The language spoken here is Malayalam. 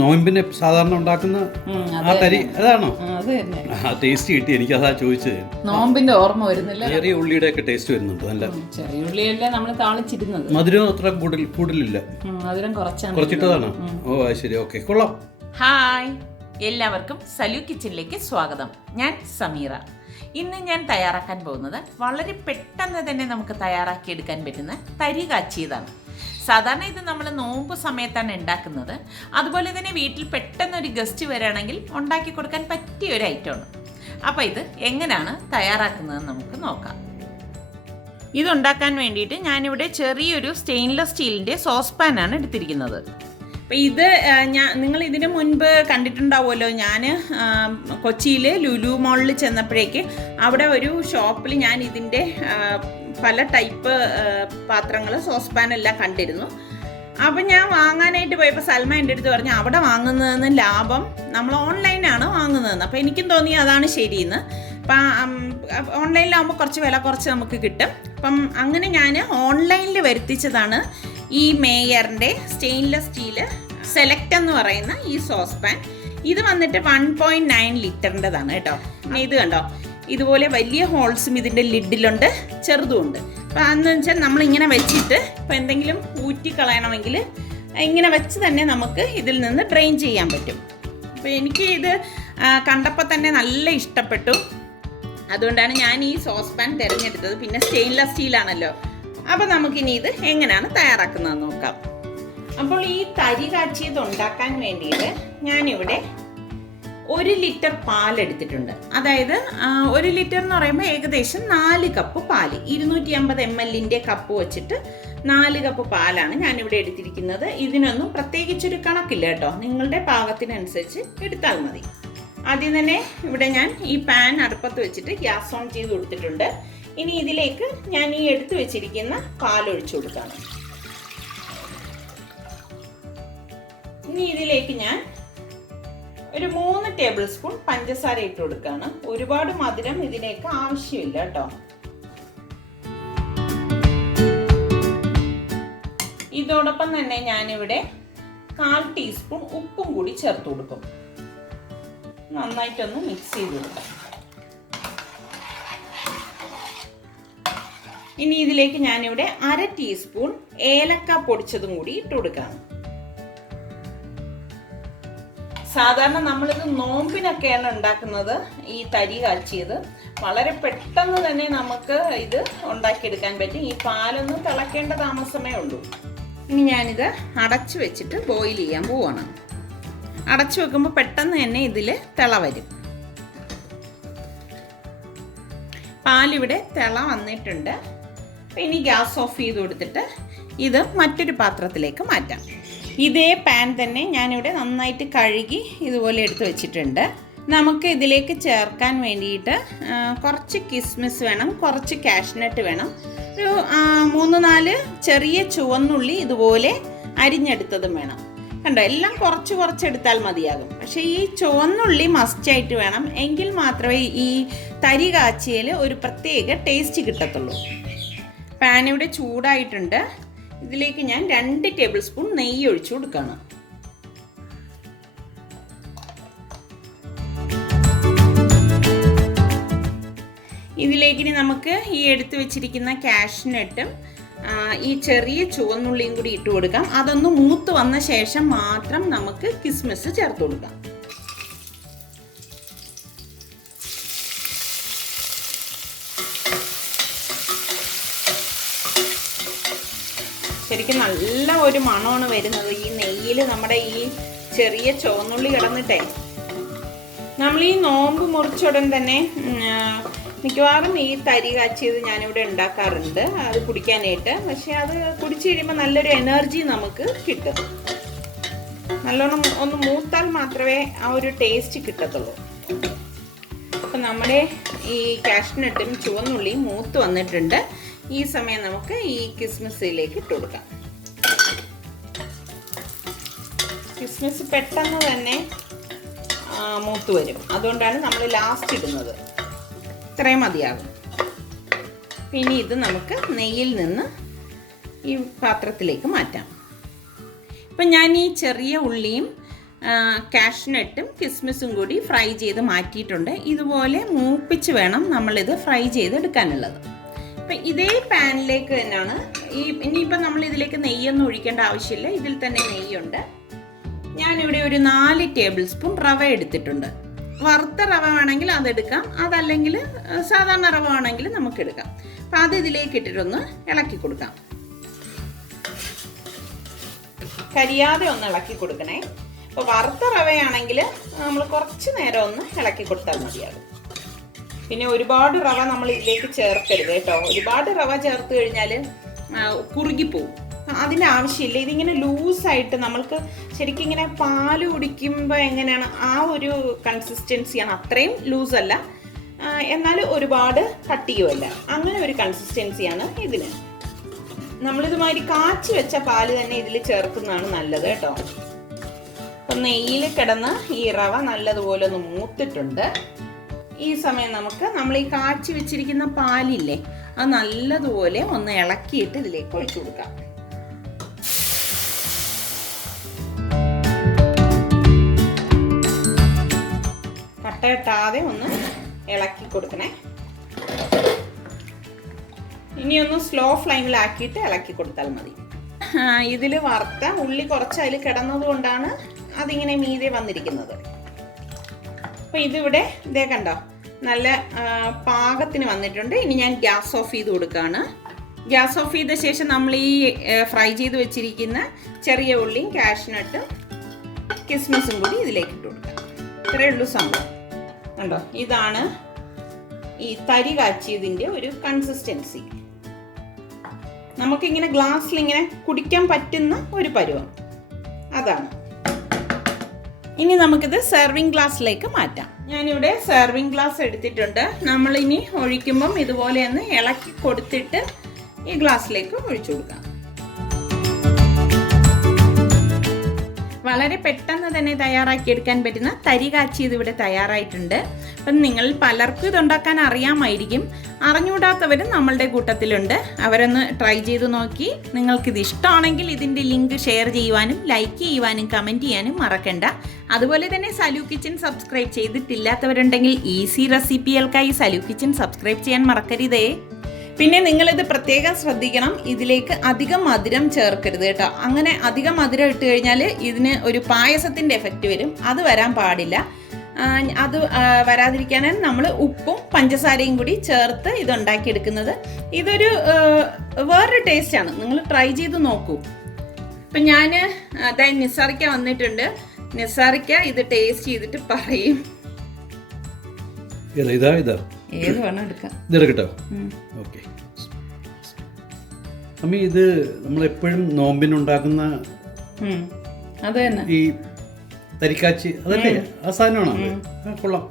നോയമ്പിന് സാധാരണ ഉണ്ടാക്കുന്ന ആ തരി അതാണോ? അത് തന്നെ. ആ ടേസ്റ്റ് കിട്ടി, എനിക്കതാ ചോദിച്ചത്. നോമ്പിന്റെ ഓർമ്മ വരുന്നില്ല. ചെറിയ ഉള്ളിയുടെ ഒക്കെ ടേസ്റ്റ് വരുന്നുണ്ട്. നല്ല ചെറിയ ഉള്ളിയല്ലേ നമ്മൾ താളിച്ചിരുന്നത്. മധുരം അത്ര കൂടുതലില്ല, മധുരം കുറച്ചിട്ടതാണ്. ഓ ശരി, ഓക്കെ, കൊള്ളാം. ഹായ്, എല്ലാവർക്കും സലു കിച്ചണിലേക്ക് സ്വാഗതം. ഞാൻ സമീറ. ഇന്ന് ഞാൻ തയ്യാറാക്കാൻ പോകുന്നത് വളരെ പെട്ടെന്ന് തന്നെ നമുക്ക് തയ്യാറാക്കിയെടുക്കാൻ പറ്റുന്ന തരി കാച്ചിയതാണ്. സാധാരണ ഇത് നമ്മൾ നോമ്പ് സമയത്താണ് ഉണ്ടാക്കുന്നത്. അതുപോലെ തന്നെ വീട്ടിൽ പെട്ടെന്നൊരു ഗസ്റ്റ് വരികയാണെങ്കിൽ ഉണ്ടാക്കി കൊടുക്കാൻ പറ്റിയ ഒരു ഐറ്റമാണ്. അപ്പോൾ ഇത് എങ്ങനെയാണ് തയ്യാറാക്കുന്നതെന്ന് നമുക്ക് നോക്കാം. ഇതുണ്ടാക്കാൻ വേണ്ടിയിട്ട് ഞാനിവിടെ ചെറിയൊരു സ്റ്റെയിൻലെസ് സ്റ്റീലിൻ്റെ സോസ് പാനാണ് എടുത്തിരിക്കുന്നത്. അപ്പോൾ ഇത് നിങ്ങൾ ഇതിന് മുൻപ് കണ്ടിട്ടുണ്ടാവുമല്ലോ. ഞാൻ കൊച്ചിയിൽ ലുലു മോളിൽ ചെന്നപ്പോഴേക്ക് അവിടെ ഒരു ഷോപ്പിൽ ഞാൻ ഇതിൻ്റെ പല ടൈപ്പ് പാത്രങ്ങൾ, സോസ് പാൻ എല്ലാം കണ്ടിരുന്നു. അപ്പം ഞാൻ വാങ്ങാനായിട്ട് പോയപ്പോൾ സൽമ എൻ്റെ അടുത്ത് പറഞ്ഞു അവിടെ വാങ്ങുന്നതെന്ന് ലാഭം നമ്മൾ ഓൺലൈനാണ് വാങ്ങുന്നതെന്ന്. അപ്പോൾ എനിക്കും തോന്നി അതാണ് ശരിയെന്ന്. അപ്പം ഓൺലൈനിലാകുമ്പോൾ കുറച്ച് വില കുറച്ച് നമുക്ക് കിട്ടും. അപ്പം അങ്ങനെ ഞാൻ ഓൺലൈനിൽ വരുത്തിച്ചതാണ് ഈ മേയറിൻ്റെ സ്റ്റെയിൻലെസ് സ്റ്റീല് സെലക്ട് എന്ന് പറയുന്ന ഈ സോസ് പാൻ. ഇത് വന്നിട്ട് 1.9 ലിറ്ററിൻ്റെതാണ് കേട്ടോ. ഇത് കണ്ടോ, ഇതുപോലെ വലിയ ഹോൾസും ഇതിൻ്റെ ലിഡിലുണ്ട്, ചെറുതുമുണ്ട്. അപ്പോൾ അതെന്ന് വെച്ചാൽ നമ്മളിങ്ങനെ വെച്ചിട്ട് ഇപ്പോൾ എന്തെങ്കിലും ഊറ്റി കളയണമെങ്കിൽ ഇങ്ങനെ വെച്ച് തന്നെ നമുക്ക് ഇതിൽ നിന്ന് ഡ്രെയിൻ ചെയ്യാൻ പറ്റും. അപ്പോൾ എനിക്ക് ഇത് കണ്ടപ്പോൾ തന്നെ നല്ല ഇഷ്ടപ്പെട്ടു. അതുകൊണ്ടാണ് ഞാൻ ഈ സോസ് പാൻ തിരഞ്ഞെടുത്തത്. പിന്നെ സ്റ്റെയിൻലെസ് സ്റ്റീലാണല്ലോ. അപ്പോൾ നമുക്കിനി ഇത് എങ്ങനെയാണ് തയ്യാറാക്കുന്നതെന്ന് നോക്കാം. അപ്പോൾ ഈ തരി കാച്ചിയത് ഉണ്ടാക്കാൻ വേണ്ടിയിട്ട് ഞാനിവിടെ 1 ലിറ്റർ പാലെടുത്തിട്ടുണ്ട്. അതായത് 1 ലിറ്റർ എന്ന് പറയുമ്പോൾ ഏകദേശം 4 കപ്പ് പാല്. 250 ml കപ്പ് വെച്ചിട്ട് 4 കപ്പ് പാലാണ് ഞാനിവിടെ എടുത്തിരിക്കുന്നത്. ഇതിനൊന്നും പ്രത്യേകിച്ചൊരു കണക്കില്ല കേട്ടോ, നിങ്ങളുടെ പാകത്തിനനുസരിച്ച് എടുത്താൽ മതി. ആദ്യം തന്നെ ഇവിടെ ഞാൻ ഈ പാൻ അടുപ്പത്ത് വെച്ചിട്ട് ഗ്യാസ് ഓൺ ചെയ്ത് കൊടുത്തിട്ടുണ്ട്. ഇനി ഇതിലേക്ക് ഞാൻ ഈ എടുത്തു വെച്ചിരിക്കുന്ന പാലൊഴിച്ചു കൊടുക്കുകയാണ്. ഇനി ഇതിലേക്ക് ഞാൻ ഒരു 3 ടേബിൾ സ്പൂൺ പഞ്ചസാര ഇട്ട് കൊടുക്കുകയാണ്. ഒരുപാട് മധുരം ഇതിലേക്ക് ആവശ്യമില്ല കേട്ടോ. ഇതോടൊപ്പം തന്നെ ഞാനിവിടെ 1/4 ടീസ്പൂൺ ഉപ്പും കൂടി ചേർത്ത് കൊടുക്കും. നന്നായിട്ടൊന്ന് മിക്സ് ചെയ്ത് കൊടുക്കാം. ഇനി ഇതിലേക്ക് ഞാനിവിടെ 1/2 ടീസ്പൂൺ ഏലക്ക പൊടിച്ചതും കൂടി ഇട്ട് കൊടുക്കാം. സാധാരണ നമ്മളിത് നോമ്പിനൊക്കെയാണ് ഉണ്ടാക്കുന്നത്. ഈ തരി കാച്ചിയത് വളരെ പെട്ടെന്ന് തന്നെ നമുക്ക് ഇത് ഉണ്ടാക്കിയെടുക്കാൻ പറ്റും. ഈ പാലൊന്നും തിളക്കേണ്ട താമസമേ ഉള്ളൂ. ഇനി ഞാനിത് അടച്ചു വെച്ചിട്ട് ബോയിൽ ചെയ്യാൻ പോവാണ്. അടച്ചു വെക്കുമ്പോൾ പെട്ടെന്ന് തന്നെ ഇതിൽ തിള വരും. പാലിവിടെ തിള വന്നിട്ടുണ്ട്. ഇനി ഗ്യാസ് ഓഫ് ചെയ്ത് കൊടുത്തിട്ട് ഇത് മറ്റൊരു പാത്രത്തിലേക്ക് മാറ്റാം. ഇതേ പാൻ തന്നെ ഞാനിവിടെ നന്നായിട്ട് കഴുകി ഇതുപോലെ എടുത്ത് വെച്ചിട്ടുണ്ട്. നമുക്ക് ഇതിലേക്ക് ചേർക്കാൻ വേണ്ടിയിട്ട് കുറച്ച് കിസ്മിസ് വേണം, കുറച്ച് കാഷ്നട്ട് വേണം, ഒരു 3-4 ചെറിയ ചുവന്നുള്ളി ഇതുപോലെ അരിഞ്ഞെടുത്തതും വേണം. കണ്ടോ, എല്ലാം കുറച്ച് കുറച്ചെടുത്താൽ മതിയാകും. പക്ഷേ ഈ ചുവന്നുള്ളി മസ്റ്റായിട്ട് വേണം, എങ്കിൽ മാത്രമേ ഈ തരി കാച്ചിയൽ ഒരു പ്രത്യേക ടേസ്റ്റ് കിട്ടത്തുള്ളൂ. പാൻ ഇവിടെ ചൂടായിട്ടുണ്ട്. ഇതിലേക്ക് ഞാൻ 2 ടേബിൾ സ്പൂൺ നെയ്യ് ഒഴിച്ചു കൊടുക്കുകയാണ്. ഇതിലേക്ക് ഇനി നമുക്ക് ഈ എടുത്തു വെച്ചിരിക്കുന്ന കാഷ്നട്ടും ഈ ചെറിയ ചുവന്നുള്ളിയും കൂടി ഇട്ട് കൊടുക്കാം. അതൊന്ന് മൂത്ത് വന്ന ശേഷം മാത്രം നമുക്ക് കിസ്മിസ് ചേർത്ത് കൊടുക്കാം. ശരിക്കും നല്ല ഒരു മണമാണ് വരുന്നത് ഈ നെയ്യിൽ. നമ്മുടെ ഈ ചെറിയ ചുവന്നുള്ളി കിടന്നിട്ടേ, നമ്മൾ ഈ നോമ്പ് മുറിച്ചുടൻ തന്നെ മിക്കവാറും ഈ തരി കാച്ചിയത് ഞാനിവിടെ ഉണ്ടാക്കാറുണ്ട് അത് കുടിക്കാനായിട്ട്. പക്ഷെ അത് കുടിച്ചു കഴിയുമ്പോൾ നല്ലൊരു എനർജി നമുക്ക് കിട്ടും. നല്ലോണം ഒന്ന് മൂത്താൽ മാത്രമേ ആ ഒരു ടേസ്റ്റ് കിട്ടത്തുള്ളൂ. അപ്പം നമ്മുടെ ഈ കാഷ്നട്ടും ചുവന്നുള്ളിയും മൂത്ത് വന്നിട്ടുണ്ട്. ഈ സമയം നമുക്ക് ഈ കിസ്മിസിലേക്ക് ഇട്ട് കൊടുക്കാം. കിസ്മിസ് പെട്ടെന്ന് തന്നെ മൂത്ത് വരും, അതുകൊണ്ടാണ് നമ്മൾ ലാസ്റ്റ് ഇടുന്നത്. ഇത്രയും മതിയാകും. പിന്നെ ഇത് നമുക്ക് നെയ്യിൽ നിന്ന് ഈ പാത്രത്തിലേക്ക് മാറ്റാം. ഇപ്പം ഞാൻ ഈ ചെറിയ ഉള്ളിയും കാഷ്നട്ടും കിസ്മിസും കൂടി ഫ്രൈ ചെയ്ത് മാറ്റിയിട്ടുണ്ട്. ഇതുപോലെ മൂപ്പിച്ച് വേണം നമ്മളിത് ഫ്രൈ ചെയ്തെടുക്കാനുള്ളത്. അപ്പം ഇതേ പാനിലേക്ക് തന്നെയാണ് ഇനിയിപ്പം നമ്മൾ ഇതിലേക്ക് നെയ്യൊന്നും ഒഴിക്കേണ്ട ആവശ്യമില്ല. ഇതിൽ തന്നെ നെയ്യുണ്ട്. ഞാനിവിടെ ഒരു 4 ടേബിൾ സ്പൂൺ റവ എടുത്തിട്ടുണ്ട്. വറുത്ത റവ വേണമെങ്കിൽ അതെടുക്കാം, അതല്ലെങ്കിൽ സാധാരണ റവ വേണമെങ്കിൽ നമുക്കെടുക്കാം. അപ്പം അത് ഇതിലേക്ക് ഇട്ടിട്ടൊന്ന് ഇളക്കി കൊടുക്കാം. കരിയാതെ ഒന്ന് ഇളക്കി കൊടുക്കണേ. അപ്പോൾ വറുത്ത റവയാണെങ്കിൽ നമ്മൾ കുറച്ച് നേരം ഒന്ന് ഇളക്കി കൊടുത്താൽ മതിയാകും. പിന്നെ ഒരുപാട് റവ നമ്മൾ ഇതിലേക്ക് ചേർക്കരുത് കേട്ടോ. ഒരുപാട് റവ ചേർത്ത് കഴിഞ്ഞാൽ കുറുകിപ്പോവും. അതിൻ്റെ ആവശ്യമില്ല. ഇതിങ്ങനെ ലൂസായിട്ട് നമ്മൾക്ക് ശരിക്കും ഇങ്ങനെ പാല് കുടിക്കുമ്പോൾ എങ്ങനെയാണ് ആ ഒരു കൺസിസ്റ്റൻസിയാണ്. അത്രയും ലൂസല്ല, എന്നാൽ ഒരുപാട് കട്ടിയുമല്ല. അങ്ങനെ ഒരു കൺസിസ്റ്റൻസിയാണ് ഇതിന്. നമ്മളിതുമാതിരി കാച്ചി വെച്ച പാല് തന്നെ ഇതിൽ ചേർക്കുന്നതാണ് നല്ലത് കേട്ടോ. അപ്പം നെയ്യിൽ കിടന്ന് ഈ റവ നല്ലതുപോലെ ഒന്ന് മൂത്തിട്ടുണ്ട്. ഈ സമയം നമ്മൾ ഈ കാച്ചി വെച്ചിരിക്കുന്ന പാലില്ലേ, അത് നല്ലതുപോലെ ഒന്ന് ഇളക്കിയിട്ട് ഇതിലേക്ക് ഒഴിച്ചു കൊടുക്കാം. കട്ടകെട്ടാതെ ഒന്ന് ഇളക്കി കൊടുക്കണേ. ഇനിയൊന്ന് സ്ലോ ഫ്ലെയിമിലാക്കിയിട്ട് ഇളക്കി കൊടുത്താൽ മതി. ഇതിൽ വറുത്ത ഉള്ളി കുറച്ച് അതിൽ കിടന്നത് കൊണ്ടാണ് അതിങ്ങനെ മീതെ വന്നിരിക്കുന്നത്. അപ്പോൾ ഇതിവിടെ ഇതേ കണ്ടോ, നല്ല പാകത്തിന് വന്നിട്ടുണ്ട്. ഇനി ഞാൻ ഗ്യാസ് ഓഫ് ചെയ്ത് കൊടുക്കുകയാണ്. ഗ്യാസ് ഓഫ് ചെയ്ത ശേഷം നമ്മൾ ഈ ഫ്രൈ ചെയ്ത് വെച്ചിരിക്കുന്ന ചെറിയ ഉള്ളിയും കാഷ്നട്ടും കിസ്മിസും കൂടി ഇതിലേക്ക് ഇട്ട് കൊടുക്കാം. ഇത്രയേ ഉള്ളൂ സംഭവം. കണ്ടോ, ഇതാണ് ഈ തരി കാച്ചിയതിൻ്റെ ഒരു കൺസിസ്റ്റൻസി. നമുക്കിങ്ങനെ ഗ്ലാസ്സിൽ ഇങ്ങനെ കുടിക്കാൻ പറ്റുന്ന ഒരു പരുവം അതാണ്. ഇനി നമുക്കിത് സെർവിങ് ഗ്ലാസ്സിലേക്ക് മാറ്റാം. ഞാനിവിടെ സെർവിങ് ഗ്ലാസ് എടുത്തിട്ടുണ്ട്. നമ്മളിനി ഒഴിക്കുമ്പം ഇതുപോലെ ഒന്ന് ഇളക്കി കൊടുത്തിട്ട് ഈ ഗ്ലാസ്സിലേക്ക് ഒഴിച്ചു കൊടുക്കാം. വളരെ പെട്ടെന്ന് തന്നെ തയ്യാറാക്കിയെടുക്കാൻ പറ്റുന്ന തരി കാച്ചിയത് ഇവിടെ തയ്യാറായിട്ടുണ്ട്. അപ്പം നിങ്ങൾ പലർക്കും ഇതുണ്ടാക്കാൻ അറിയാമായിരിക്കും. അറിഞ്ഞുകൂടാത്തവരും നമ്മളുടെ കൂട്ടത്തിലുണ്ട്. അവരൊന്ന് ട്രൈ ചെയ്ത് നോക്കി നിങ്ങൾക്കിത് ഇഷ്ടമാണെങ്കിൽ ഇതിൻ്റെ ലിങ്ക് ഷെയർ ചെയ്യുവാനും ലൈക്ക് ചെയ്യുവാനും കമൻറ്റ് ചെയ്യാനും മറക്കണ്ട. അതുപോലെ തന്നെ സലു കിച്ചൻ സബ്സ്ക്രൈബ് ചെയ്തിട്ടില്ലാത്തവരുണ്ടെങ്കിൽ ഈസി റെസിപ്പികൾക്കായി സലു കിച്ചൻ സബ്സ്ക്രൈബ് ചെയ്യാൻ മറക്കരുതേ. പിന്നെ നിങ്ങളിത് പ്രത്യേകം ശ്രദ്ധിക്കണം, ഇതിലേക്ക് അധികം മധുരം ചേർക്കരുത് കേട്ടോ. അങ്ങനെ അധികം മധുരം ഇട്ട് കഴിഞ്ഞാൽ ഇതിന് ഒരു പായസത്തിൻ്റെ എഫക്റ്റ് വരും. അത് വരാൻ പാടില്ല. അത് വരാതിരിക്കാനാണ് നമ്മൾ ഉപ്പും പഞ്ചസാരയും കൂടി ചേർത്ത് ഇതുണ്ടാക്കിയെടുക്കുന്നത്. ഇതൊരു വേറൊരു ടേസ്റ്റാണ്. നിങ്ങൾ ട്രൈ ചെയ്ത് നോക്കൂ. ഇപ്പം ഞാൻ അതായത് നിസാറിക്ക വന്നിട്ടുണ്ട്. നിസാറിക്ക ഇത് ടേസ്റ്റ് ചെയ്തിട്ട് പറയും. ഏത് വേണം എടുക്കാം. ഇതെടുക്കട്ടോ. ഓക്കെ അമ്മ, ഇത് നമ്മളെപ്പോഴും നോമ്പിനുണ്ടാക്കുന്ന അത് തന്നെ ഈ തരിക്കാച്ചി അതല്ലേ? ആ സാധനമാണോ? കൊള്ളാം.